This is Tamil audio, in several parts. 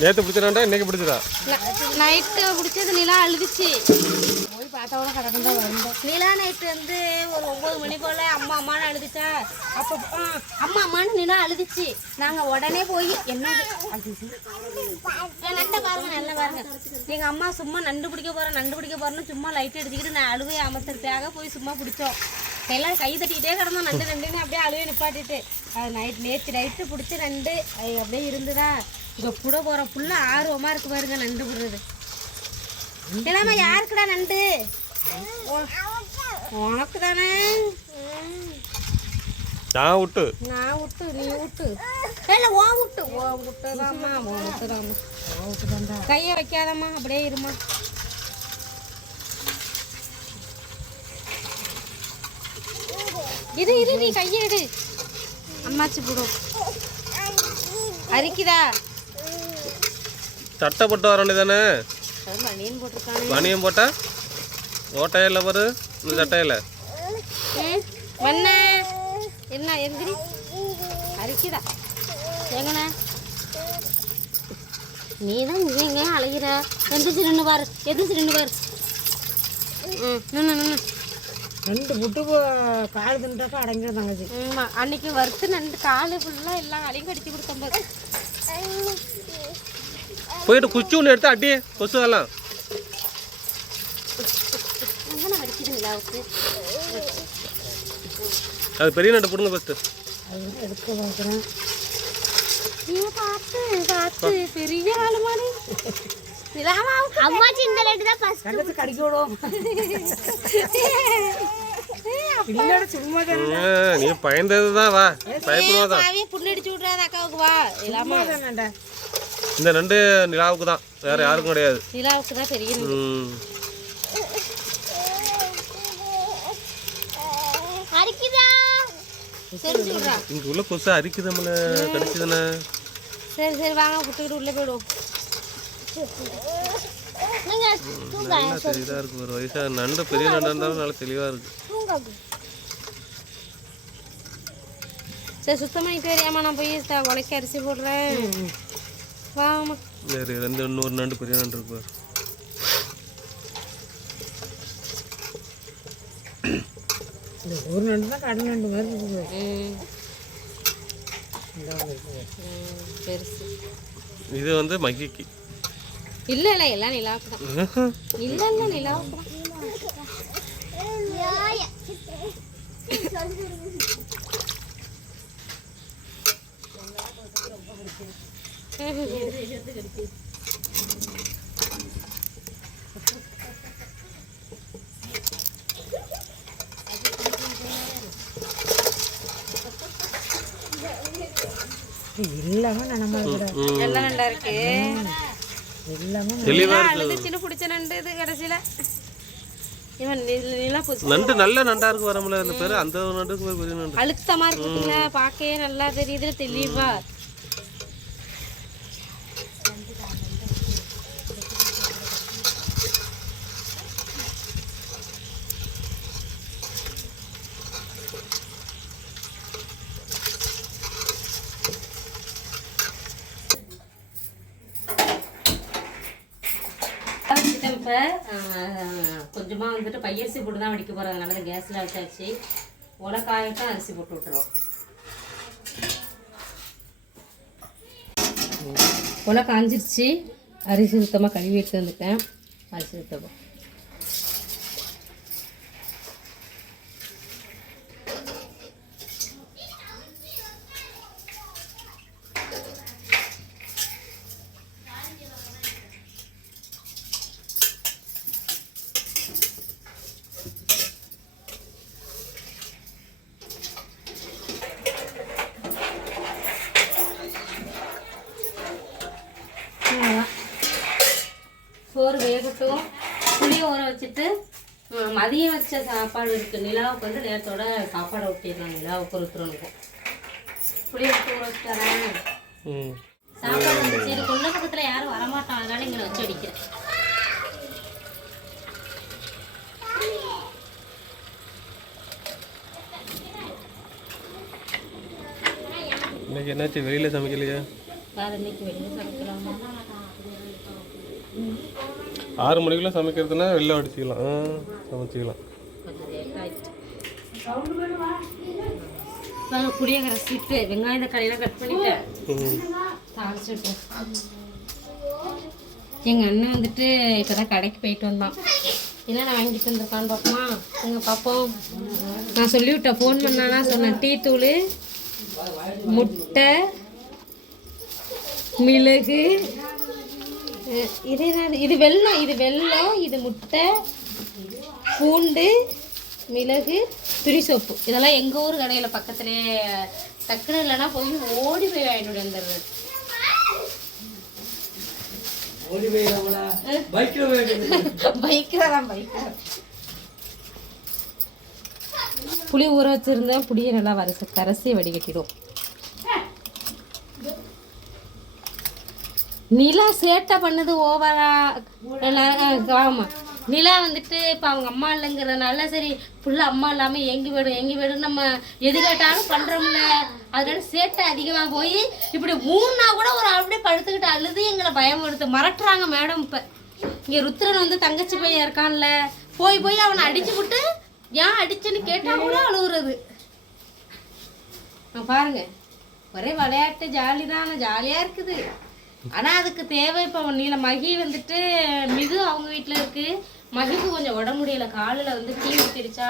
நேற்று பிடிச்சதாண்டா இன்னைக்கு பிடிச்சதா? நைட்டு பிடிச்சது நிலா அழுதுச்சு. போய் பார்த்தா கூட கரெக்டாக தான் வந்தோம். நிலா நைட்டு வந்து ஒரு 9 மணி போல் அம்மா அம்மான்னு அழுதுச்சா. அப்போ அம்மா அம்மான்னு நிலா அழுதுச்சு. நாங்கள் உடனே போய் என்னது நண்டை பாருங்க, நல்லா பாருங்க. எங்கள் அம்மா சும்மா நண்டு பிடிக்க போகிறேன்னு சும்மா லைட் அடிச்சுக்கிட்டு நான் அழுவையை அமர்த்துறதுக்காக போய் சும்மா பிடிச்சோம். எல்லாம் கை தட்டிக்கிட்டே கிடந்தோம். நண்டுன்னு அப்படியே அழுவே நிப்பாட்டிட்டு அது நேற்று நைட்டு பிடிச்ச நண்டு அது அப்படியே இருந்துதா. இங்கே புட போகிற ஃபுல்லாக ஆர்வமாக இருக்கு பாருங்க நண்டு விடுறது. எல்லாமே யாருக்குடா நண்டு? உனக்கு தானே. நான் விட்டு நீ விட்டு இல்லை ஓ விட்டுதாம்மா கையை வைக்காதம்மா, அப்படியே இருமா. இது நீ கையை எடு. அம்மாச்சி போடும். அரிக்குதா? சட்டை போட்டு வர வேண்டியதானே? பனியன் போட்டிருக்கானே. பனியன் போட்டா ஓட்டையில பாரு, இந்த சட்டையில வண்ண என்ன எந்திரி அரிக்குதா? எங்கண்ணா நீ தான் எங்க அழகிற? எந்திரிச்சு நின்று பாரு, நின்று நண்டு புட்டு கால் தின்றாக்கா அடங்கிருந்தாங்க. ஆமாம், அன்னைக்கு வறுத்து நண்டு காலு ஃபுல்லாக எல்லாம் அலையும் கடிச்சு கொடுத்தோம் பாரு. போயிட்டு குச்சி ஒன்று எடுத்து அடியே கொசுவெல்லாம். அது பெரிய நண்டு போடுங்க ஃபஸ்ட்டு. எடுக்க பார்க்குறேன். பார்த்து பெரிய ஆளு மாதிரி அம்மாச்சி இந்த லேட்டு தான் ஃபர்ஸ்ட் கண்டத்து கடிக்க விடும். இல்லைடா சும்மா நீ பயந்தது தான். வா பயப்படுவாதான். புண்ணு அடிச்சு விட்றாத அக்காவுக்கு. வா இல்லாம இந்த நண்டு நிலாவுக்கு தான், வேற யாருக்கும் கிடையாது. நிலாவுக்கு தான் பெரிய அரிக்குதா. தெரிஞ்சு விட்றா. இங்க உள்ள கொசு அரிக்குது நம்மள கடிச்சுதானே. சரி வாங்க விட்டுக்கிட்டு உள்ளே போயிடுவோம். நல்லா தெளிவாக இருக்கு. ஒரு வயசா நண்டு பெரிய நண்டா இருந்தாலும் நல்லா தெளிவாக இருக்கு. சரி சுத்தமாக தெரியாமல் நான் போய் உலைக்க அரிசி போடுறேன். வாங்கம்மா. சரி இன்னொரு நண்டு பெரிய நண்டு இருக்கு. ஒரு நண்டு தான் கடல் நண்டு மாதிரி இருக்குது. பெருசு இது வந்து மகிக்கு. இல்லை எல்லாம் நிலாவுக்கு தான். இல்லை நிலாவுக்கு தான். எல்லாமே நனமா இருக்கு. எல்லாம் நண்டா இருக்கு. எல்லாமே தெளிவா அழுதுச்சுன்னு பிடிச்ச நண்டு இது கடைசியில. இவன் நிலா போச்சு. நண்டு நல்ல நண்டா இருக்கு வரமுல. அந்த பேரு அந்த நண்டுக்கு பேர் பெரிய நண்டு. அழுத்தமா இருக்குங்க, பார்க்கவே நல்லா தெரியுது தெளிவா. இப்போ கொஞ்சமாக வந்துட்டு பையரிசி போட்டு தான் வடிக்க போகிறோம். அதனால தான் கேஸில் வச்சாச்சு. உலக்காயட்டும் அரிசி போட்டு விட்டுறோம். உலை காஞ்சிருச்சு. அரிசி சுத்தமாக கழுவி எடுத்து வந்துட்டேன். அரிசி சுத்தமாக சோறு வேகட்டும். புளியை ஊற வச்சுட்டு மதியம் வச்ச சாப்பாடு இருக்குது. நிலாவுக்கு வந்து நேரத்தோட சாப்பாடை ஊற்றிடலாம். நிலாவுக்கு ஒருத்தருக்கும் புளியை விட்டு ஊற வச்சு தரேன். சாப்பாடு வந்து சரி கொள்ள பக்கத்தில் யாரும் வரமாட்டோம், அதனால இங்கே வச்சு அடிக்கிறேன். இன்னைக்கு என்னாச்சு வெளியில் சமைக்கலையா? வேறு இன்னைக்கு வெளியே சமைக்கலாமா? 6 மணிக்குள்ள சமைக்கிறதுனா வெளில அடிச்சிக்கலாம், சமைச்சிக்கலாம். கொஞ்சம் லேட் ஆகிடுச்சு. நாங்கள் புளியை கரைச்சிட்டு வெங்காயம் தக்காளியெல்லாம் கட் பண்ணிட்டேன், தாளிச்சுட்டேன். எங்கள் அண்ணன் வந்துட்டு இப்போ தான் கடைக்கு போயிட்டு வந்தான். என்னென்ன வாங்கிட்டு வந்திருக்கான்னு பார்ப்போமா? எங்கள் பார்ப்போம். நான் சொல்லிவிட்டேன், ஃபோன் பண்ணானா சொன்னேன். டீ தூள், முட்டை, மிளகு, இது வெல்லம், இது முட்டை, பூண்டு, மிளகு, துணி சோப்பு. இதெல்லாம் எங்கள் ஊர் கடையில் பக்கத்துலேயே. டக்குன்னு இல்லைன்னா போய் ஓடி போய் வாங்கிட்டு வந்துடுறது. புளி ஊற வச்சிருந்தேன். புளியை நல்லா கரைசி வடிகட்டிடும். நிலா சேட்டை பண்ணது ஓவரா. ஆமாம், நிலா வந்துட்டு இப்போ அவங்க அம்மா இல்லைங்கிறதுனால சரி ஃபுல்லாக அம்மா இல்லாமல் எங்கி போய்டும் நம்ம எது கேட்டாலும் பண்ணுறோம்ல, அதனால சேட்டை அதிகமாக போய் இப்படி 3 நாள் கூட ஒரு அப்படியே படுத்துக்கிட்டு அழுது எங்களை பயமுறுத்து மிரட்டுறாங்க மேடம். இப்போ இங்கே ருத்ரன் வந்து தங்கச்சி பையன் இருக்கான்ல, போய் அவனை அடிச்சு விட்டு ஏன் அடிச்சுன்னு கேட்டால் கூட அழுகுறது. பாருங்க, ஒரே விளையாட்டு ஜாலி தான், ஜாலியாக இருக்குது. ஆனால் அதுக்கு தேவை இப்போ நீல மகி வந்துட்டு மிகு அவங்க வீட்டில் இருக்குது. மகிக்கு கொஞ்சம் உடம்பு முடியலை, காலில் வந்து டீ ஊற்றிடுச்சா,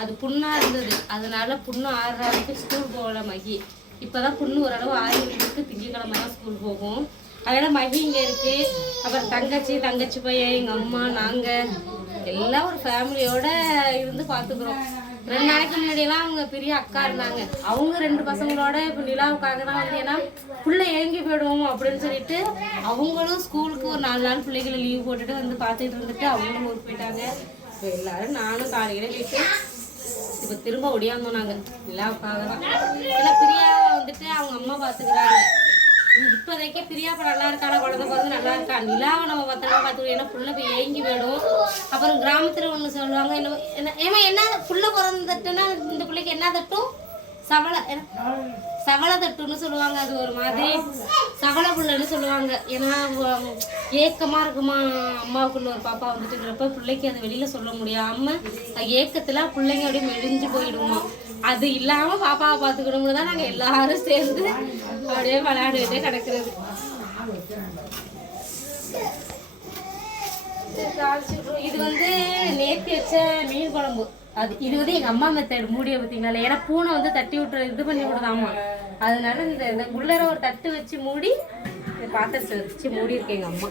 அது புண்ணாக இருந்தது. அதனால புண்ணு 6 ஸ்கூல் போகல மகி. இப்போ தான் புண்ணு ஓரளவு 6 திங்கக்கிழமை தான் ஸ்கூல் போகும். அதனால் மகி இங்கே இருக்குது. அப்புறம் தங்கச்சி பையன், எங்கள் அம்மா, நாங்கள் எல்லாம் ஒரு ஃபேமிலியோடு இருந்து பார்த்துக்குறோம். 2 நாளைக்கு முன்னாடியெல்லாம் அவங்க பெரிய அக்கா இருந்தாங்க. அவங்க 2 பசங்களோட இப்போ நிலாவுக்காக தான் வந்து, ஏன்னா பிள்ளை ஏங்கி போயிடுவோம் அப்படின்னு சொல்லிட்டு அவங்களும் ஸ்கூலுக்கு ஒரு 4 நாள் பிள்ளைகளை லீவ் போட்டுட்டு வந்து பார்த்துட்டு இருந்துட்டு அவங்களும் ஊருக்கு போயிட்டாங்க. இப்போ எல்லாரும் நானும் காலையில் போயிட்டு இப்போ திரும்ப ஒடியாந்தோம் நாங்கள் நிலாவுக்காக தான். ஏன்னா பிரியா வந்துட்டு அவங்க அம்மா பார்த்துக்கிறாங்க. இப்போதைக்கே பிரியா இப்போ நல்லா இருக்கானா, குழந்தை பிறந்து நல்லா இருக்கா. நிலாவை நம்ம பத்திரமா பார்த்துக்கணும், ஏன்னா புள்ள போய் ஏங்கி போயிடும். அப்புறம் கிராமத்தில் ஒன்று சொல்லுவாங்க, என்ன புள்ள பிறந்துட்டுன்னா இந்த பிள்ளைக்கு என்ன தட்டும், சவளை தட்டுன்னு சொல்லுவாங்க. அது ஒரு மாதிரி சவளை புள்ளன்னு சொல்லுவாங்க. ஏன்னா ஏக்கமாக இருக்குமா அம்மாவுக்குள்ள ஒரு பாப்பா வந்துட்டுங்கிறப்ப பிள்ளைக்கு அது வெளியில் சொல்ல முடியாமல் ஏக்கத்தில் பிள்ளைங்க அப்படியே மெலிஞ்சு போயிடுமா. அது இல்லாமல் பாப்பாவை பார்த்துக்கணும்னு தான் நாங்கள் எல்லாரும் சேர்ந்து அப்படியே விளையாடிட்டே கிடக்கிறது. இது வந்து நேற்று வச்ச மீன் குழம்பு. இது வந்து எங்கள் அம்மா மெத்தட் மூடியை பார்த்தீங்களா. ஏன்னா பூனை வந்து தட்டி விட்டு இது பண்ணி விடுதாமா. அதனால இந்த உள்ளர ஒரு தட்டு வச்சு மூடி பாத்திரத்தை வச்சு மூடி இருக்கு எங்கள் அம்மா.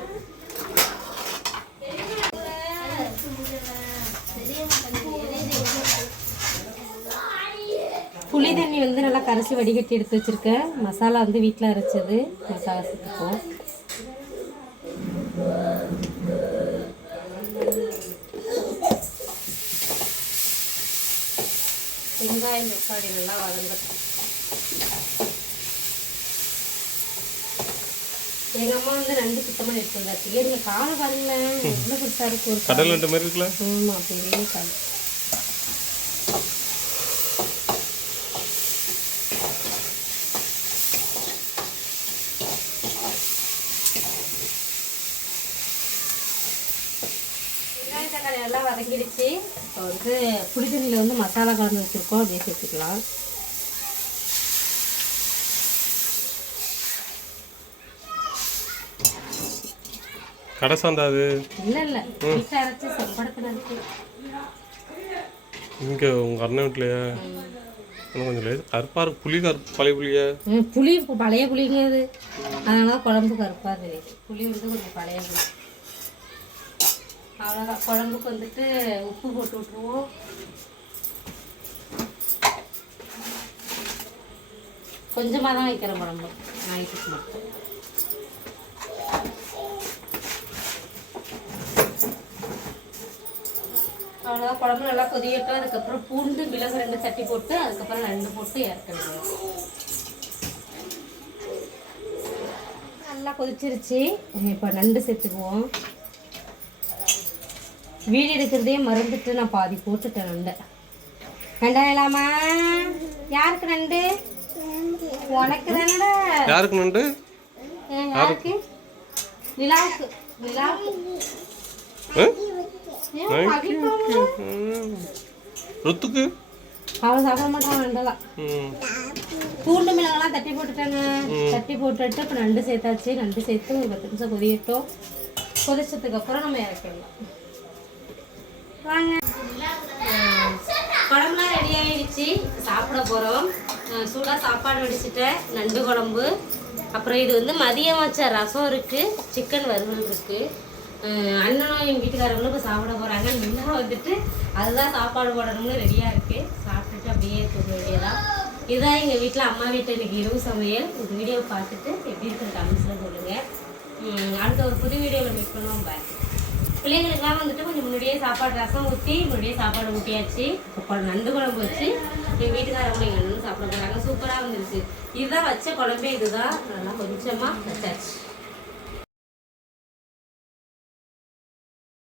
புளி தண்ணி வந்து நல்லா கரைச்சி வடிகட்டி எடுத்து வச்சுருக்கேன். மசாலா வந்து வீட்டில் அரைச்சது மசாலா சேர்த்துப்போம். வெங்காயம் தக்காளி நல்லா வதங்கட்டும். எங்கள் அம்மா வந்து நண்டு சுத்தமாக எடுத்து வந்தாச்சு. ஏங்க காலை பாருங்களேன் எவ்வளோ கொடுத்தா இருக்கும். கடல் நண்டு மாதிரி இருக்குல்ல. ஆமாம், பெரிய கால். தக்காளி நல்லா வதங்கிடுச்சு. இப்போ வந்து புளி தண்ணியில் வந்து மசாலா கலந்து வச்சுருக்கோம், அப்படியே சேர்த்துக்கலாம். கடை சாந்தாது இல்லை வீட்டில் அரைச்சி சம்படத்தில் இருக்கு. இங்கே உங்கள் அண்ணன் வீட்லையா? கொஞ்சம் கருப்பாக இருக்கு. புளி பழைய புளியா? புளி பழைய புளிங்க அது, அதனால குழம்பு கருப்பாக தெரியுது. புளி வந்து கொஞ்சம் பழைய புளி. அவ்வளோதான். குழம்புக்கு வந்துட்டு உப்பு போட்டு விட்ருவோம். கொஞ்சமாக தான் வைக்கிறேன் குழம்பு, நைட்டுக்கு மட்டும். அவ்வளோதான். குழம்பு நல்லா கொதிக்கட்டும். அதுக்கப்புறம் பூண்டு மிளகு 2 தட்டி போட்டு அதுக்கப்புறம் நண்டு போட்டு இறக்கணும். நல்லா கொதிச்சிருச்சு. இப்போ நண்டு சேர்த்துக்குவோம். வீடு எடுக்கிறதே மறந்துட்டு நான் பாதி போட்டுட்டேன் நண்டை. நண்டாயிலாமா? யாருக்கு நண்டு? உனக்கு தானடா. யாருக்கு நண்டு? யாருக்கு? நிலாவுக்கு. நிலாவுக்கு. ருத்துக்கு அவன் சாப்பிட மாட்டான் நண்டெல்லாம். பூண்டு மிளகாலாம் தட்டி போட்டுட்டாங்க. தட்டி போட்டுட்டு இப்போ நண்டு சேர்த்தாச்சு. நண்டு சேர்த்து ஒரு 10 நிமிஷம் கொதியட்டும். கொதிச்சதுக்கு அப்புறம் நம்ம இறக்கிடலாம். வாங்க. குழம்புலாம் ரெடி ஆயிடுச்சு. சாப்பிட போகிறோம். சூடாக சாப்பாடு வடிச்சிட்டேன். நண்டு குழம்பு. அப்புறம் இது வந்து மதியம் வச்ச ரசம் இருக்குது. சிக்கன் வறுவல் இருக்குது. அண்ணனும் எங்கள் வீட்டுக்காரங்களும் இப்போ சாப்பிட போகிறாங்க. இன்னும் வந்துட்டு அதுதான் சாப்பாடு போடணும்னு ரெடியாக இருக்குது. சாப்பிட்டுட்டு அப்படியே தூங்க வேண்டியதான். இதுதான் எங்கள் வீட்டில் அம்மா வீட்டில் இன்றைக்கி இரவு சமையல். இந்த வீடியோவை பார்த்துட்டு எப்படி இருக்கிற கமெண்ட்ஸில் சொல்லுங்கள். அடுத்த ஒரு புது வீடியோவில் மீட் பண்ணுவோம். பாய். பிள்ளைங்களுக்குலாம் வந்துட்டு கொஞ்சம் முன்னாடியே சாப்பாடு ரசம் ஊற்றி முன்னாடியே சாப்பாடு ஊட்டியாச்சு. இப்போ நண்டு குழம்பு வச்சு எங்கள் வீட்டுக்காரங்களும் எங்கள் அண்ணனும் சாப்பிட போகிறாங்க. சூப்பராக வந்துருச்சு. இதுதான் வச்ச குழம்பே. இதுதான் நல்லா கொஞ்சமாக வச்சாச்சு.